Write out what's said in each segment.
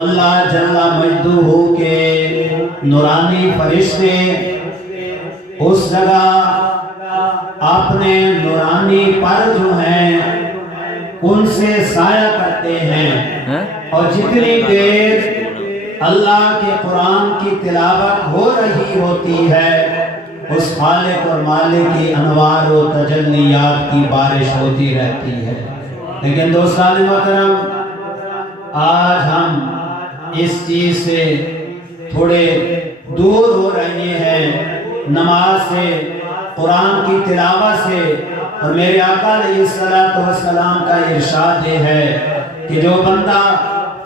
اللہ جل مجدہ کے نورانی فرشتے اس جگہ اپنے نورانی پر جو ہیں ان سے سایہ کرتے ہیں، اور جتنی دیر اللہ کے قرآن کی تلاوت ہو رہی ہوتی ہے اس خالق اور مالک کی انوار و تجلیات کی بارش ہوتی رہتی ہے۔ لیکن دوستان محترم، آج ہم اس چیز سے تھوڑے دور ہو رہے ہیں، نماز سے، قرآن کی تلاوت سے، اور میرے آقا علیہ السلام کا ارشاد یہ ہے کہ جو بندہ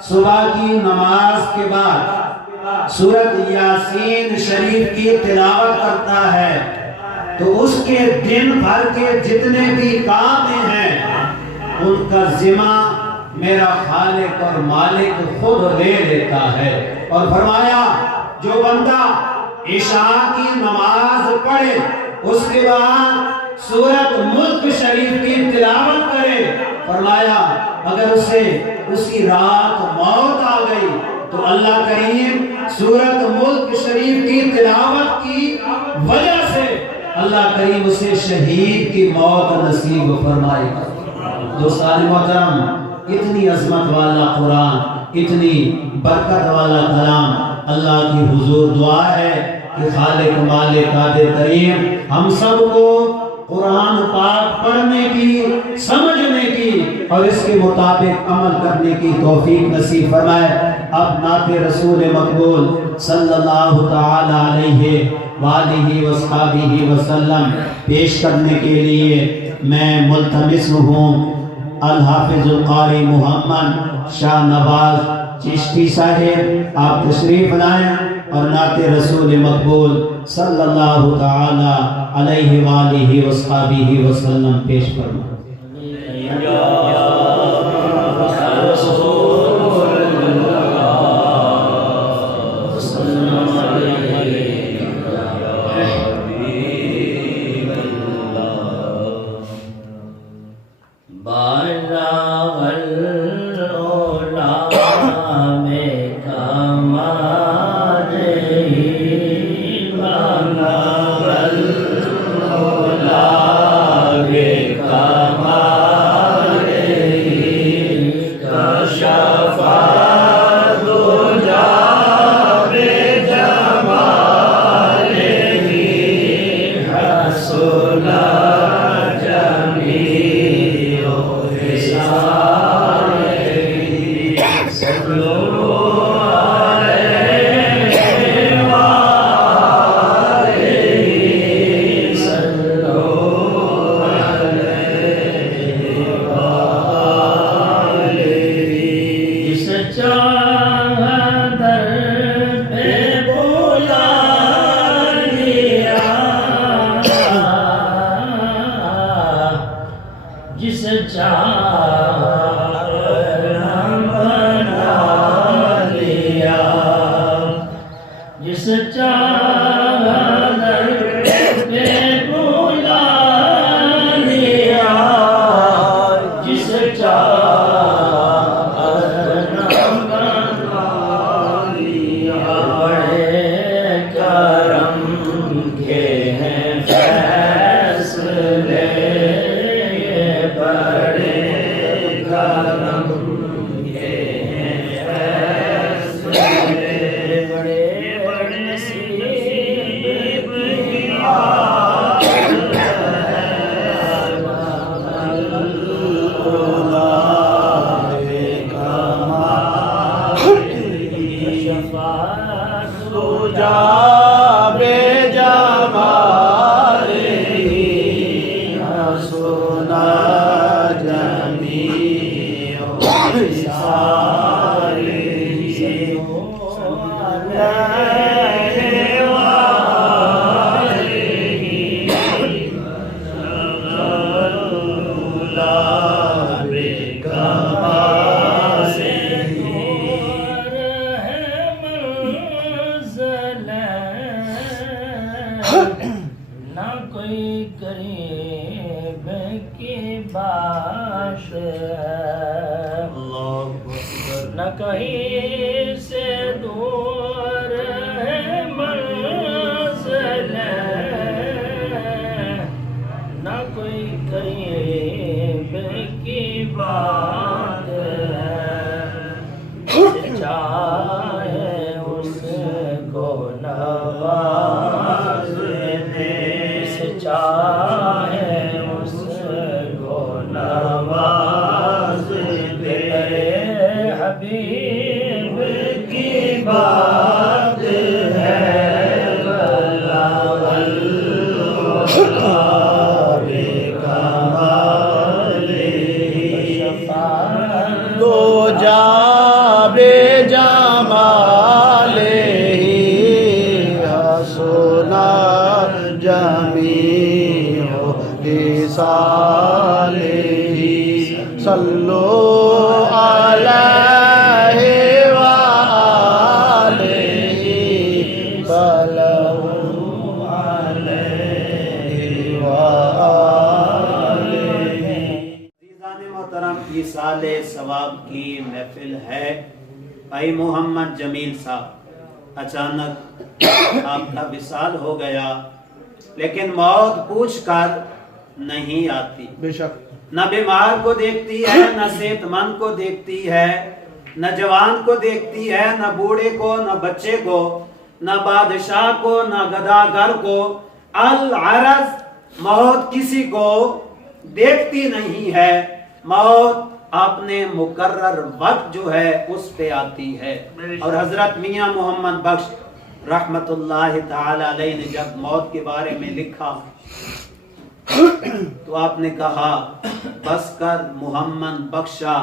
صبح کی نماز کے بعد سورۃ یاسین شریف کی تلاوت کرتا ہے تو اس کے دن بھر کے جتنے بھی کام ہیں ان کا ذمہ میرا خالق اور مالک خود لے لیتا ہے۔ اور فرمایا جو بندہ عشاء کی نماز پڑھے اس کے بعد سورۃ ملک شریف کی تلاوت کرے، فرمایا اگر اسے اسی رات موت آ گئی تو اللہ کریم سورۃ ملک شریف کی تلاوت کی وجہ سے اللہ کریم اسے شہید کی موت نصیب فرمائے گا۔ دوستان محترم، اتنی عظمت والا قرآن، اتنی برکت والا کلام، اللہ کی حضور دعا ہے کہ خالق مالک قادر کریم ہم سب کو قرآن پاک پڑھنے کی، سمجھنے کی اور اس کے مطابق عمل کرنے کی توفیق نصیب فرمائے۔ اب نعت رسول مقبول صلی اللہ تعالی علیہ وآلہ وصحبہ وسلم پیش کرنے کے لیے میں ملتمس ہوں الحافظ القاری محمد شاہ نواز چشتی صاحب، آپ تشریف لائیں اور نعت رسول مقبول صلی اللہ تعالی علیہ وآلہ وصحبہ وسلم پیش فرمائیں۔ نہ کوئی قریب کی باش ہے، نہ کہیں چاہے اس کو نواز دے، جسے چاہے اس کو نواز دے، حبیب کی بات ہے تو جا بے جمال ہی حسنا جمیع خصال ہی، صلو علیہ وآلہ صلو علیہ وآلہ۔ عزیزان محترم، یہ سال ثواب کی محفل ہے۔ بھائی محمد جمیل صاحب، اچانک آپ کا وصال ہو گیا، لیکن موت پوچھ کر نہیں آتی۔ بے شک نہ بیمار کو دیکھتی ہے، نہ صحت مند کو دیکھتی ہے، نہ جوان کو دیکھتی ہے، نہ بوڑھے کو، نہ بچے کو، نہ بادشاہ کو، نہ گداگر کو۔ العرض موت کسی کو دیکھتی نہیں ہے، موت اپنے مقرر وقت جو ہے اس پہ آتی ہے۔ اور حضرت میاں محمد بخش رحمت اللہ تعالی علیہ نے جب موت کے بارے میں لکھا تو آپ نے کہا، بس کر محمد بخشا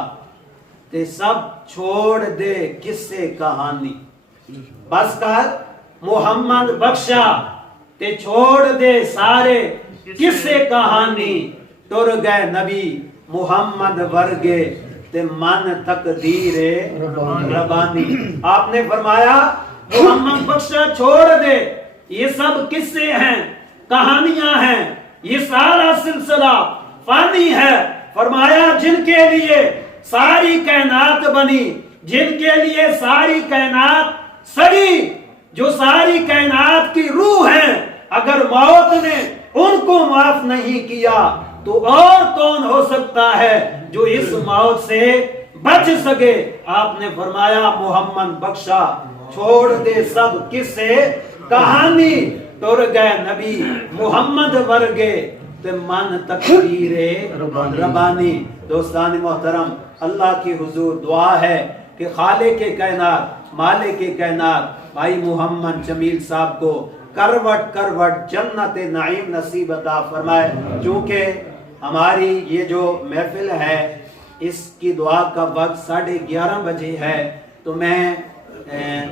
تے سب چھوڑ دے قصے کہانی۔ بس کر محمد بخشا تے چھوڑ دے سارے قصے کہانی، ٹر گئے نبی محمد ورگے تے من تقدیر ربانی۔ آپ نے فرمایا محمد بخشا چھوڑ دے، یہ سب قصے ہیں، کہانیاں ہیں، یہ سارا سلسلہ فانی ہے۔ فرمایا جن کے لیے ساری کائنات بنی، جن کے لیے ساری کائنات سڑی، جو ساری کائنات کی روح ہیں، اگر موت نے ان کو معاف نہیں کیا تو اور کون ہو سکتا ہے جو اس موت سے بچ سکے؟ آپ نے فرمایا محمد بخشا چھوڑ دے سب قصے کہانی، ٹر گئے نبی محمد ورگے تے من تقدیر ربانی۔ دوستان محترم، اللہ کی حضور دعا ہے کہ خالق کائنات، مالک کائنات بھائی محمد جمیل صاحب کو کروٹ کروٹ جنت نعیم نصیب عطا فرمائے۔ چونکہ ہماری یہ جو محفل ہے اس کی دعا کا وقت 11:30 بجے ہے، تو میں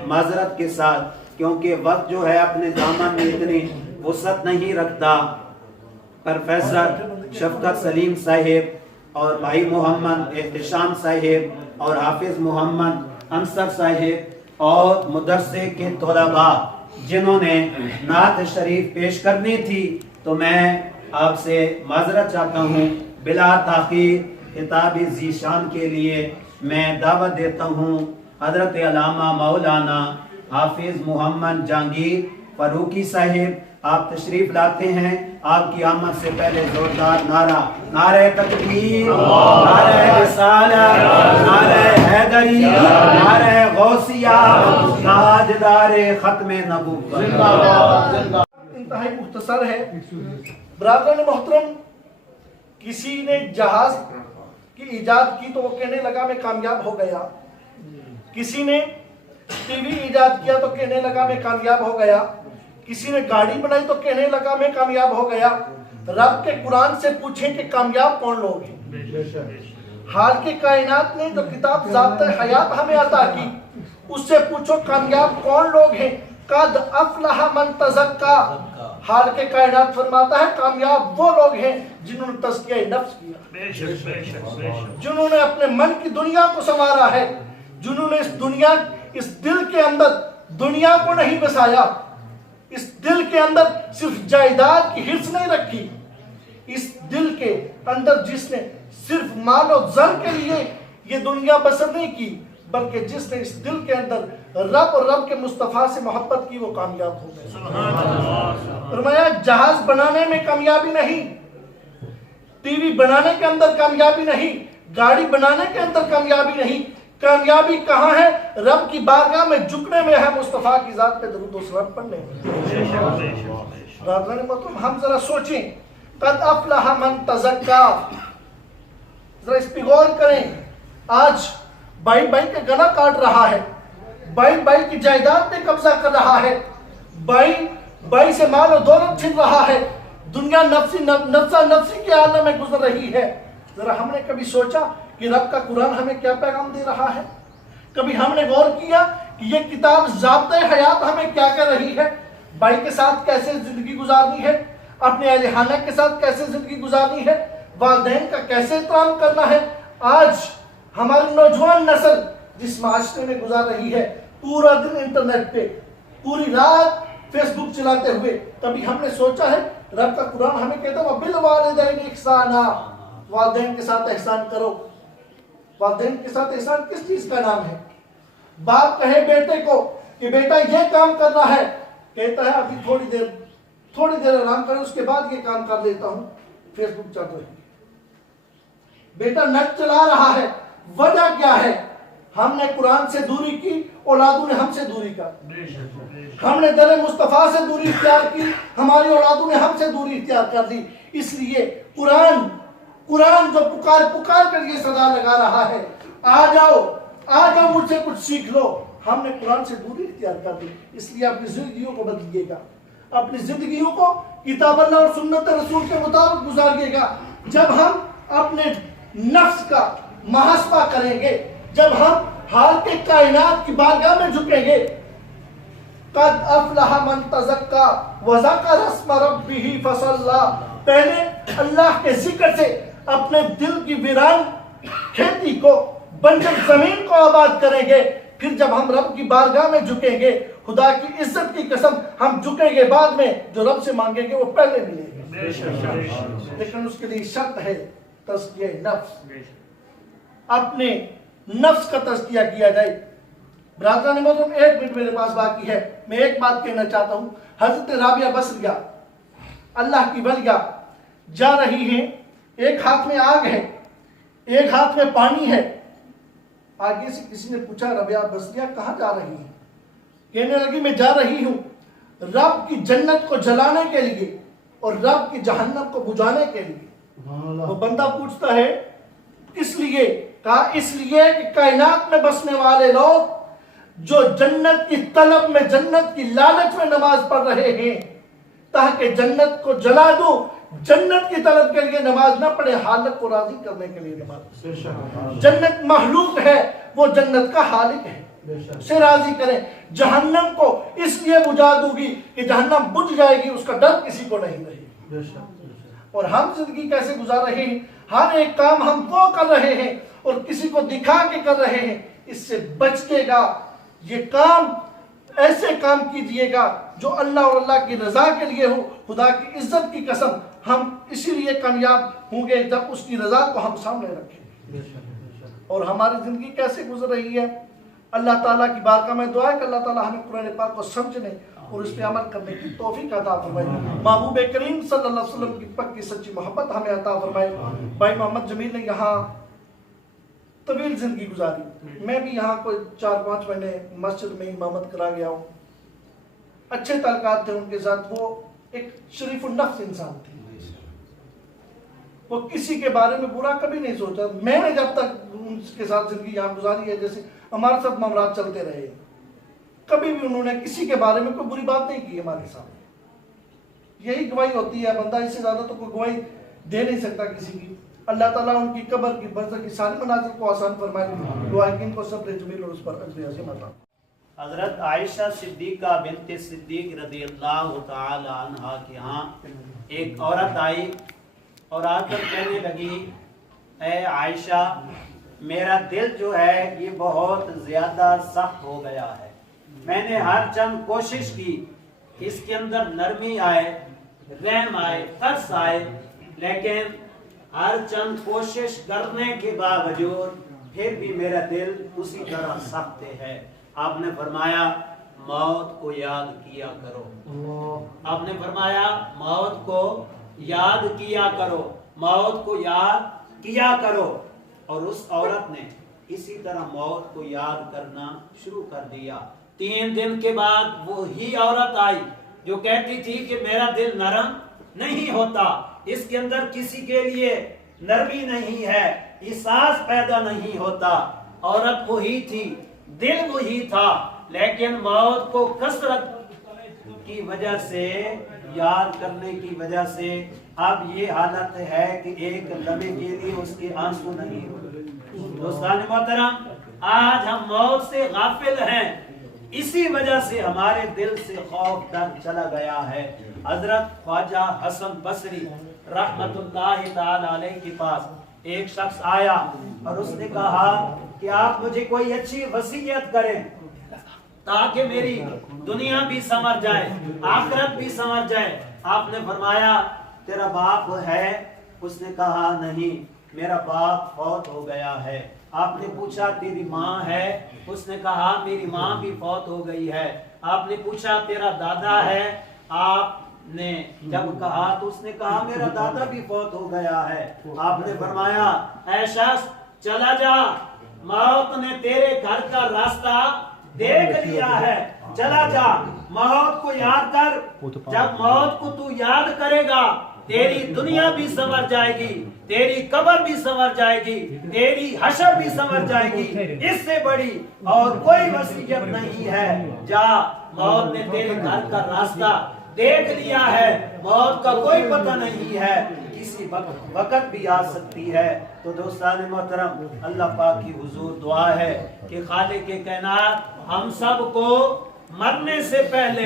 معذرت کے ساتھ، کیونکہ وقت جو ہے اپنے دامن میں اتنی وسعت نہیں رکھتا، پروفیسر شفقت سلیم صاحب اور بھائی محمد احتشام صاحب اور حافظ محمد انصر صاحب اور مدرسے کے طلباء جنہوں نے نعت شریف پیش کرنی تھی، تو میں آپ سے معذرت چاہتا ہوں۔ بلا تاخیر خطاب ذیشان کے لیے میں دعوت دیتا ہوں حضرت علامہ مولانا حافظ محمد جہانگیر فاروقی صاحب۔ آپ تشریف لاتے ہیں، آپ کی آمد سے پہلے زوردار نعرہ، نعرہ تکبیر، نعرہ رسالت، نعرہ حیدری، نعرہ غوثیہ، تاجدار ختم نبوت۔ انتہائی مختصر ہے۔ برادران محترم، کسی نے جہاز کی ایجاد کی تو وہ کہنے لگا میں کامیاب ہو گیا، کسی نے ٹی وی ایجاد کیا تو کہنے لگا میں کامیاب ہو گیا، کسی نے گاڑی بنائی تو کہنے لگا میں کامیاب ہو گیا۔ رب کے قرآن سے پوچھیں کہ کامیاب کون لوگ ہیں؟ حال کے کائنات نے جو کتاب ضابطۂ حیات ہمیں عطا کی، اس سے پوچھو کامیاب کون لوگ ہیں؟ قد افلح من تزکا۔ حال کے کائنات فرماتا ہے کامیاب وہ لوگ ہیں جنہوں نے تزکیہ نفس کیا، جنہوں نے اپنے من کی دنیا کو سنوارا ہے، جنہوں نے اس دل کے اندر دنیا کو نہیں بسایا، اس دل کے اندر صرف جائیداد کی حرص نہیں رکھی، اس دل کے اندر جس نے صرف مال و زر کے لیے یہ دنیا بسر نہیں کی، بلکہ جس نے اس دل کے اندر رب اور رب کے مصطفیٰ سے محبت کی، وہ کامیاب ہو گئے۔ فرمایا جہاز بنانے میں کامیابی نہیں، ٹی وی بنانے کے اندر کامیابی نہیں، گاڑی بنانے کے اندر کامیابی نہیں، کامیابی کہاں ہے؟ رب کی بارگاہ میں جھکنے میں ہے، مصطفیٰ کی ذات پہ درود و سلام پڑھنے میں۔ برادران محترم، ہم ذرا سوچیں، قد افلح من تزکا، ذرا اس پہ غور کریں۔ آج بھائی بھائی کا گلا کاٹ رہا ہے، بھائی بھائی کی جائیداد پہ قبضہ کر رہا ہے، بھائی بھائی سے مال و دولت چھن رہا ہے، دنیا نفسا نفسی کے عالم میں گزر رہی ہے۔ ذرا ہم نے کبھی سوچا کہ رب کا قرآن ہمیں کیا پیغام دے رہا ہے؟ کبھی ہم نے غور کیا کہ یہ کتاب ضابطۂ حیات ہمیں کیا کر رہی ہے؟ بھائی کے ساتھ کیسے زندگی گزارنی ہے، اپنے اہل خانہ کے ساتھ کیسے زندگی گزارنی ہے، والدین کا کیسے احترام کرنا ہے۔ آج ہماری نوجوان نسل جس معاشرے میں گزار رہی ہے، پورا دن انٹرنیٹ پہ، پوری رات فیس بک چلاتے ہوئے، کبھی ہم نے سوچا ہے رب کا قرآن ہمیں کہتا ہے وَبِالْوَالِدَيْنِ إِحْسَانًا، والدین کے ساتھ احسان کرو۔ والدین کے ساتھ احسان کس چیز کا نام ہے؟ باپ کہے بیٹے کو کہ بیٹا یہ کام کرنا ہے، کہتا ہے ابھی تھوڑی دیر آرام کرے، اس کے بعد یہ کام کر لیتا ہوں، فیس بک چل رہی ہے۔ بیٹا نیٹ چلا رہا ہے، وجہ کیا ہے؟ ہم نے قرآن سے دوری کی، اولادوں نے ہم سے دوری کا۔ ہم نے در مصطفیٰ سے دوری اختیار کی، ہماری اولادوں نے ہم سے دوری اختیار کر دی۔ اس لیے قرآن جو پکار کر یہ صدا لگا رہا ہے، آ جاؤ مجھ سے کچھ سیکھ لو، ہم نے قرآن سے دوری اختیار کر دی۔ اس لیے اپنی زندگیوں کو بدلیے گا، اپنی زندگیوں کو کتاب اللہ اور سنت رسول کے مطابق گزاریے گا۔ جب ہم اپنے نفس کا محاسبہ کریں گے، جب ہم حال کے کائنات کی بارگاہ میں جھکیں گے، قد افلح من تزکا وذکر اسم ربہ فصلی، پہلے اللہ کے ذکر سے اپنے دل کی ویران کھیتی کو، بنجر زمین کو آباد کریں گے۔ پھر جب ہم رب کی بارگاہ میں جھکیں گے، خدا کی عزت کی قسم ہم جھکیں گے، بعد میں جو رب سے مانگیں گے وہ پہلے ملے گے۔ لیکن اس کے لیے شرط ہے تزکیہ نفس، اپنے نفس کا تزکیہ کیا جائے۔ برادران محترم، 1 منٹ میرے پاس باقی ہے، میں ایک بات کہنا چاہتا ہوں۔ حضرت رابعہ بصریہ اللہ کی ولیہ جا رہی ہیں، ایک ہاتھ میں آگ ہے، ایک ہاتھ میں پانی ہے۔ آگے سے کسی نے پوچھا رابعہ بصریہ کہاں جا رہی ہیں؟ کہنے لگی میں جا رہی ہوں رب کی جنت کو جلانے کے لیے اور رب کی جہنم کو بجھانے کے لیے۔ وہ بندہ پوچھتا ہے اس لیے؟ کہا اس لیے کہ کائنات میں بسنے والے لوگ جو جنت کی طلب میں، جنت کی لالچ میں نماز پڑھ رہے ہیں، تاکہ جنت کو جلا دوں، جنت کی طلب کے لیے نماز نہ پڑھے، خالق کو راضی کرنے کے لیے نماز۔ جنت مخلوق ہے، وہ جنت کا خالق ہے، اسے راضی کریں۔ جہنم کو اس لیے بجھا دوں گی کہ جہنم بجھ جائے گی، اس کا ڈر کسی کو نہیں رہے۔ اور ہم زندگی کیسے گزار رہے ہیں؟ ہر ایک کام ہم وہ کر رہے ہیں اور کسی کو دکھا کے کر رہے ہیں۔ اس سے بچئے گا، یہ کام ایسے کام کیجئے گا جو اللہ اور اللہ کی رضا کے لیے ہو۔ خدا کی عزت کی قسم ہم اسی لیے کامیاب ہوں گے جب اس کی رضا کو ہم سامنے رکھیں۔ اور ہماری زندگی کیسے گزر رہی ہے؟ اللہ تعالیٰ کی بارگاہ میں دعا ہے کہ اللہ تعالیٰ ہمیں قرآن پاک کو سمجھنے اور اس پہ عمل کرنے کی توفیق عطا فرمائے۔ محبوب کریم صلی اللہ علیہ وسلم کی پکی سچی محبت ہمیں عطا فرمائے۔ بھائی محمد جمیل نے یہاں طویل زندگی گزاری، میں بھی یہاں کوئی 4-5 مہینے مسجد میں امامت کرا گیا ہوں۔ اچھے تعلقات تھے ان کے ساتھ، وہ ایک شریف النفس انسان تھے، وہ کسی کے بارے میں برا کبھی نہیں سوچا۔ میں نے جب تک ان کے ساتھ زندگی یہاں گزاری ہے، جیسے ہمارے ساتھ معاملات چلتے رہے، کبھی بھی انہوں نے کسی کے بارے میں کوئی بری بات نہیں کی ہمارے سامنے۔ یہی گواہی ہوتی ہے، بندہ اس سے زیادہ تو کوئی گواہی دے نہیں سکتا کسی کی۔ اللہ تعالیٰ ان کی قبر کی برزخ کی ساری منازل کو آسان فرمائے، دعائیں کو صبر جمیل اور اس پر اجر عظیم عطا۔ حضرت عائشہ صدیقہ بنت صدیق رضی اللہ تعالی عنہا کے ہاں ایک عورت آئی اور آ کر کہنے لگی، اے عائشہ میرا دل جو ہے یہ بہت زیادہ سخت ہو گیا ہے، میں نے ہر چند کوشش کی اس کے اندر نرمی آئے، رحم آئے، ترس آئے، لیکن ہر چند کوشش کرنے کے باوجود پھر بھی میرا دل اسی طرح سخت ہے۔ آپ نے فرمایا موت کو یاد کیا کرو، آپ نے فرمایا موت کو یاد کیا کرو، موت کو یاد کیا کرو۔ اور اس عورت نے اسی طرح موت کو یاد کرنا شروع کر دیا۔ 3 دن کے بعد وہی عورت آئی جو کہتی تھی کہ میرا دل نرم نہیں ہوتا، اس کے اندر کسی کے لیے نرمی نہیں ہے، احساس پیدا نہیں ہوتا۔ عورت وہی تھی، دل وہی تھا، لیکن موت کو کثرت کی وجہ سے، یاد کرنے کی وجہ سے اب یہ حالت ہے کہ ایک لمحے کے لیے اس کے آنسو نہیں ہوتے۔ دوستان محترم، آج ہم موت سے غافل ہیں، اسی وجہ سے ہمارے دل سے خوف ڈر چلا گیا ہے۔ حضرت خواجہ حسن بصری رحمت اللہ تعالی علیہ کے پاس ایک شخص آیا اور اس نے کہا کہ آپ مجھے کوئی اچھی وصیت کریں تاکہ میری دنیا بھی سنور جائے، آخرت بھی سنور جائے۔ آپ نے فرمایا تیرا باپ ہے؟ اس نے کہا نہیں، میرا باپ فوت ہو گیا ہے۔ آپ نے پوچھا تیری ماں ہے؟ اس نے کہا میری ماں بھی فوت ہو گئی ہے۔ آپ نے پوچھا تیرا دادا ہے؟ آپ نے جب کہا تو اس نے کہا میرا دادا بھی فوت ہو گیا ہے۔ آپ نے فرمایا اے شخص چلا جا، موت نے تیرے گھر کا راستہ دیکھ لیا ہے، چلا جا، موت کو یاد کر۔ جب موت کو تو یاد کرے گا تیری دنیا بھی سنور جائے گی، تیری قبر بھی سنور جائے گی، تیری حشر بھی سنور جائے گی۔ اس سے بڑی اور کوئی وصیت نہیں ہے۔ جا، موت نے تیرے گھر کا راستہ دیکھ لیا ہے، موت کا کوئی پتہ نہیں ہے، کسی وقت بھی آ سکتی ہے۔ تو دوستان محترم، اللہ پاک کی حضور دعا ہے کہ خالق کائنات ہم سب کو مرنے سے پہلے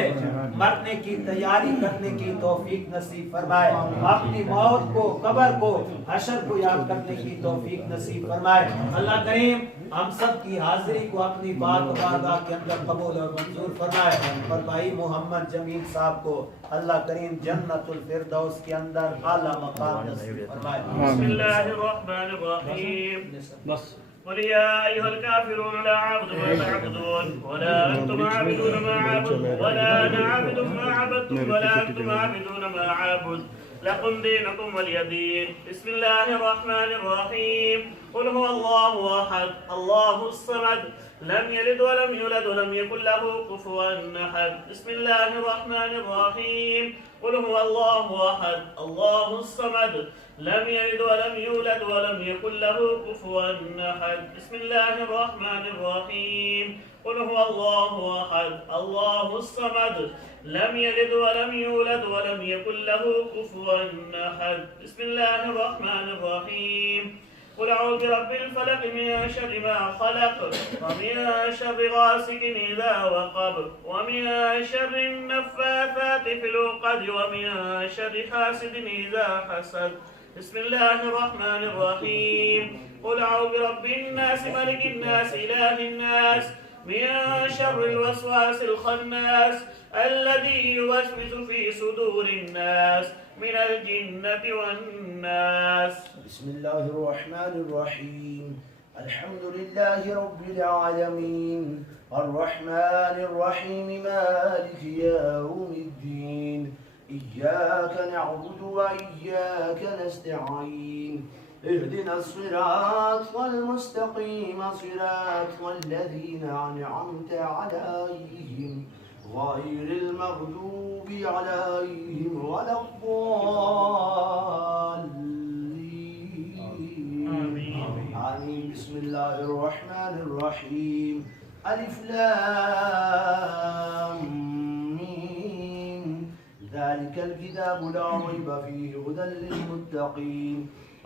مرنے کی تیاری کرنے کی توفیق نصیب فرمائے، اپنی موت کو، قبر کو، حشر کو یاد کرنے کی توفیق نصیب فرمائے۔ اللہ کریم ہم سب کی حاضری کو اپنی پاک بارگاہ کے اندر قبول اور منظور فرمائے، اور بھائی محمد جمیل صاحب کو اللہ کریم جنت الفردوس کے اندر اعلیٰ مقام نصیب فرمائے۔ بسم اللہ الرحمن الرحیم۔ قل يا أيها الكافرون لا أعبد ما تعبدون ولا أنتم عابدون ما أعبد ولا أنا عابد ما عبدتم ولا أنتم عابدون ما أعبد لكم دينكم ولي دين۔ بسم الله الرحمن الرحيم۔ قل هو الله أحد الله الصمد لم يلد ولم يولد ولم يكن له كفوا أحد۔ بسم الله الرحمن الرحيم۔ قل هو الله أحد الله الصمد لم يلد ولم يولد ولم يكن له كفوا أحد۔ بسم الله الرحمن الرحيم۔ قل هو الله أحد الله الصمد لم يلد ولم يولد ولم يكن له كفوا أحد۔ بسم الله الرحمن الرحيم۔ قل أعوذ برب الفلق من شر ما خلق ومن شر غاسق إذا وقب ومن شر النفاثات في العقد ومن شر حاسد إذا حسد۔ بسم الله الرحمن الرحيم۔ قل أعوذ برب الناس ملك الناس إله الناس من شر الوسواس الخناس الذي يوسوس في صدور الناس من الجنة والناس۔ بسم الله الرحمن الرحيم۔ الحمد لله رب العالمين الرحمن الرحيم مالك يوم الدين إياك نعبد وإياك نستعين اهدنا الصراط المستقيم صراط الذين أنعمت عليهم غير المغضوب عليهم ولا الضالين آمين۔ بسم الله الرحمن الرحيم۔ ألف لام ميم ذلك الكتاب لا ريب فيه هدى للمتقين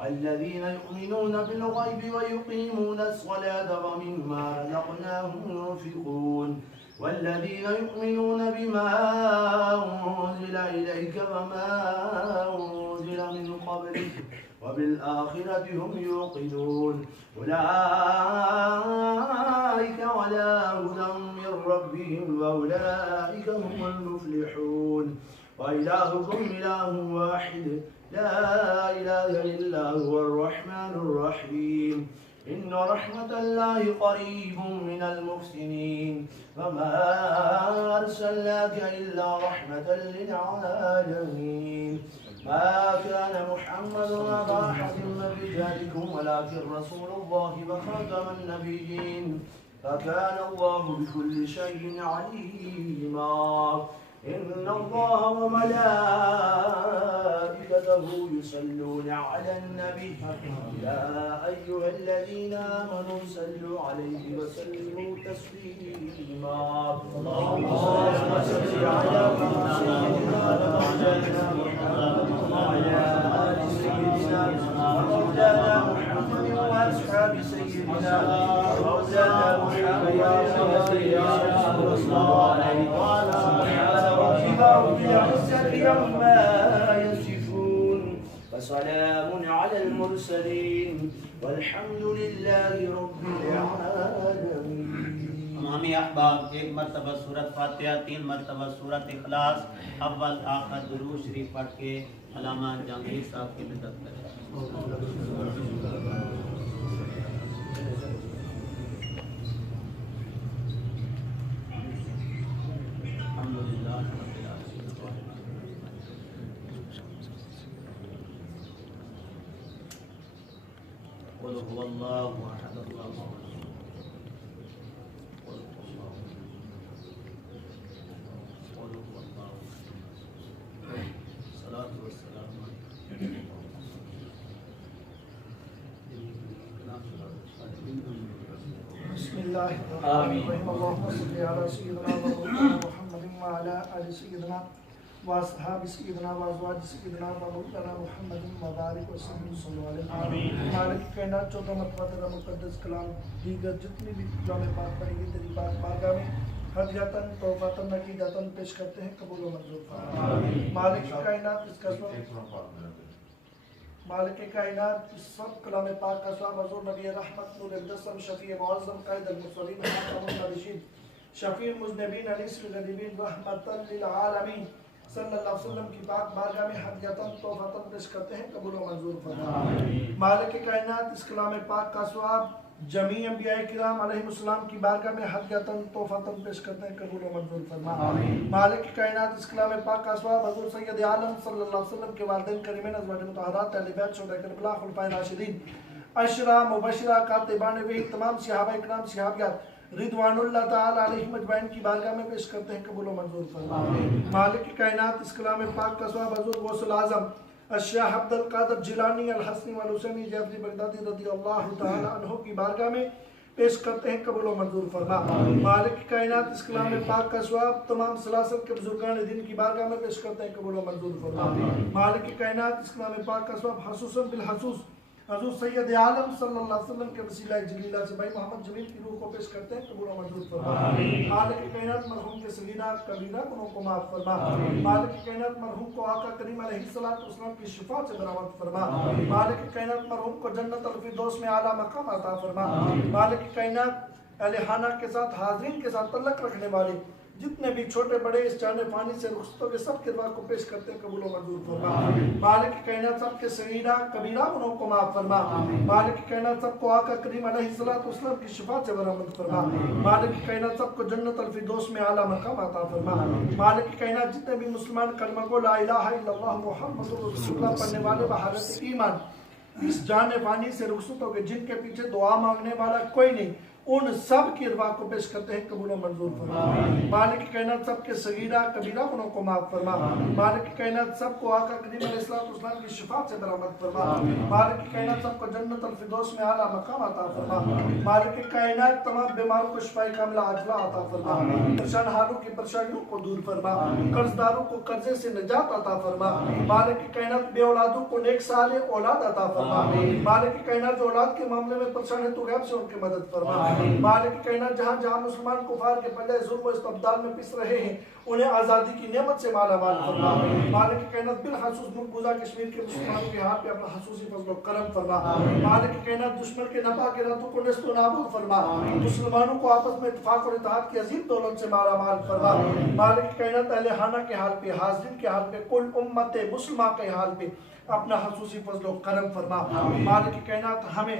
الذين يؤمنون بالغيب ويقيمون الصلاة ومما رزقناهم ينفقون والذين يؤمنون بما أنزل إليك وما أنزل من قبلك وبالآخرة هم يوقنون أولئك على هدى من ربهم وأولئك هم المفلحون وإلهكم إله واحد لا إله إلا هو الرحمن الرحيم إن رحمة الله قريب من المحسنين وما أرسلناك إلا رحمة للعالمين ما كان محمد أبا أحد من رجالكم ولكن رسول الله وخاتم النبيين فكان الله بكل شيء عليما إن الله وملائكته يصلون على النبي يا أيها الذين آمنوا صلوا عليه وسلموا تسليما اللهم صل على سيدنا ومولانا محمد وعلى آل سيدنا ومولانا محمد وأصحاب سيدنا ومولانا محمد وعلى رب العزة عما يصفون وسلام على المرسلين والحمد لله رب العالمين. امامی احباب، ایک مرتبہ سورت فاتحہ، 3 مرتبہ سورت اخلاص، اول آخر درود شریف پڑھ کے علامہ جہانگیر صاحب کی مدد کریں. قل هو الله احد الله الصلاة والسلام بسم الله الرحمن الرحيم. اللهم صل على سيدنا محمد وعلى آل سيدنا واصحاب سیدنا وازواج سیدنا مولانا محمد مبارک وسلم صلی اللہ علیہ وسلم. مالک کائنات 14 مرتبہ تیرا مقدس کلام دیگر جتنی بھی کلام پاک پڑھیں گے تیری پاک بارگاہ میں ہدیاتاً توفاتاً عقیداتاً پیش کرتے ہیں، قبول و منظور فرما. مالک کائنات اس کا مالک کائنات اس سب کلام پاک کا سواب حضور نبی رحمت نور الجسم شفیع معظم قائد المرسلین خاتم النبیین شفیع المذنبین انیس الغریبین رحمتا للعالمین صلی اللہ علیہ وسلم کی پاک بارگاہ میں ہدیاتاً توفاتاً پیش کرتے ہیں، قبول و منظور فرما. مالک کائنات اس کلام پاک کا ثواب جمیع انبیاء کرام علیہ السلام کی بارگاہ میں ہدیاتاً توفاتاً پیش کرتے ہیں، قبول و منظور فرما. مالک کائنات اس کلام پاک کا ثواب حضور سید عالم صلی اللہ علیہ وسلم کے والدین کریمین ازواج مطہرات اہل بیت شہداء کربلا خلفائے راشدین عشرہ مبشرہ کاتبان وحی تمام صحابہ اکرام صحابیات رضوان اللہ تعالی علیہم اجمعین کی بارگاہ میں پیش کرتے ہیں، قبول و منظور فرما. مالک کائنات اس کلام پاک کا ثواب حضور غوث العظم الشیخ عبد القادر جیلانی الحسنی والحسینی جعفری بغدادی رضی اللہ تعالی عنہ کی بارگاہ میں پیش کرتے ہیں، قبول و منظور فرما. مالک کائنات اس کلام پاک کا ثواب تمام سلاسل کے بزرگان دین کی بارگاہ میں پیش کرتے ہیں، قبول و منظور فرما. مالک کائنات اس کلام پاک کا ثواب خصوصاً بالخصوص حضور سید عالم صلی اللہ علیہ وسلم کے وسیلہ جلیلہ سے بھائی محمد جمیل کی روح کو پیش کرتے ہیں، قبول و منظور فرما. مالک کائنات مرحوم کے صغیرہ کبیرہ گناہوں کو معاف فرما. مالک کائنات مرحوم کو آقا کریم علیہ السلام کی شفاعت سے برآمد فرما. مالک کائنات مرحوم کو جنت الفردوس میں اعلیٰ مقام عطا فرما. مالک کائنات اہل خانہ کے ساتھ حاضرین کے ساتھ تعلق رکھنے والے جتنے بھی چھوٹے بڑے اس جان فانی سے رخصت ہو گئے سب کے دعا کو پیش کرتے ہیں، قبول و منظور فرما. مالک کائنات سب کے صغیرہ کبیرہ گناہوں کو معاف فرما. مالک کائنات سب کو آقا کریم علیہ السلام کی شفاعت سے برآمد فرما. مالک کائنات سب کو جنت الفردوس میں اعلیٰ مقام عطا فرما. مالک کائنات جتنے بھی مسلمان کلمہ کو لا الہ الا اللہ محمد رسول اللہ پڑھنے والے بحالت ایمان اس جان فانی سے رخصت ہو گئے جن کے پیچھے دعا مانگنے والا کوئی نہیں، ان سب کی ارواح کو پیش کرتے ہیں، قبول و منظور فرما. مالک کائنات سب کے صغیرہ کبیرہ گناہوں کو معاف فرما. مالک کائنات سب کو آقا کریم علیہ السلام کی شفاعت سے برآمد فرما. مالک کائنات سب کو جنت الفردوس میں اعلیٰ مقام عطا فرما. مالک کائنات تمام بیماروں کو شفاء کاملہ عاجلہ عطا فرما. پریشان حالوں کی پریشانیوں کو دور فرما. قرض داروں کو قرضے سے نجات عطا فرما. مالک کائنات بے اولادوں کو نیک صالح اولاد عطا فرما. مالک کائنات جو اولاد کے معاملے میں پریشان ہے تو غیب سے ان کی مدد فرما. مالک کائنات جہاں جہاں مسلمان کفار کے پلے ظلم و استبدال میں پس رہے ہیں انہیں آزادی کی نعمت سے مالا مال فرما. مالک کائنات بالخصوص مقبوضہ کشمیر کے مسلمانوں کے ہاتھ پہ اپنا خصوصی فضل و کرم فرما. مالک کائنات دشمن کے ناپاک ارادوں کو نیست و نابود فرما. مسلمانوں کو آپس میں اتفاق اور اتحاد کی عظیم دولت سے مالا مال فرما. مالک کائنات اہل خانہ کے حال پہ، حاضرین کے حال پہ، کل امت مسلمہ کے حال پہ اپنا خصوصی فضل و کرم فرما. مالک کائنات ہمیں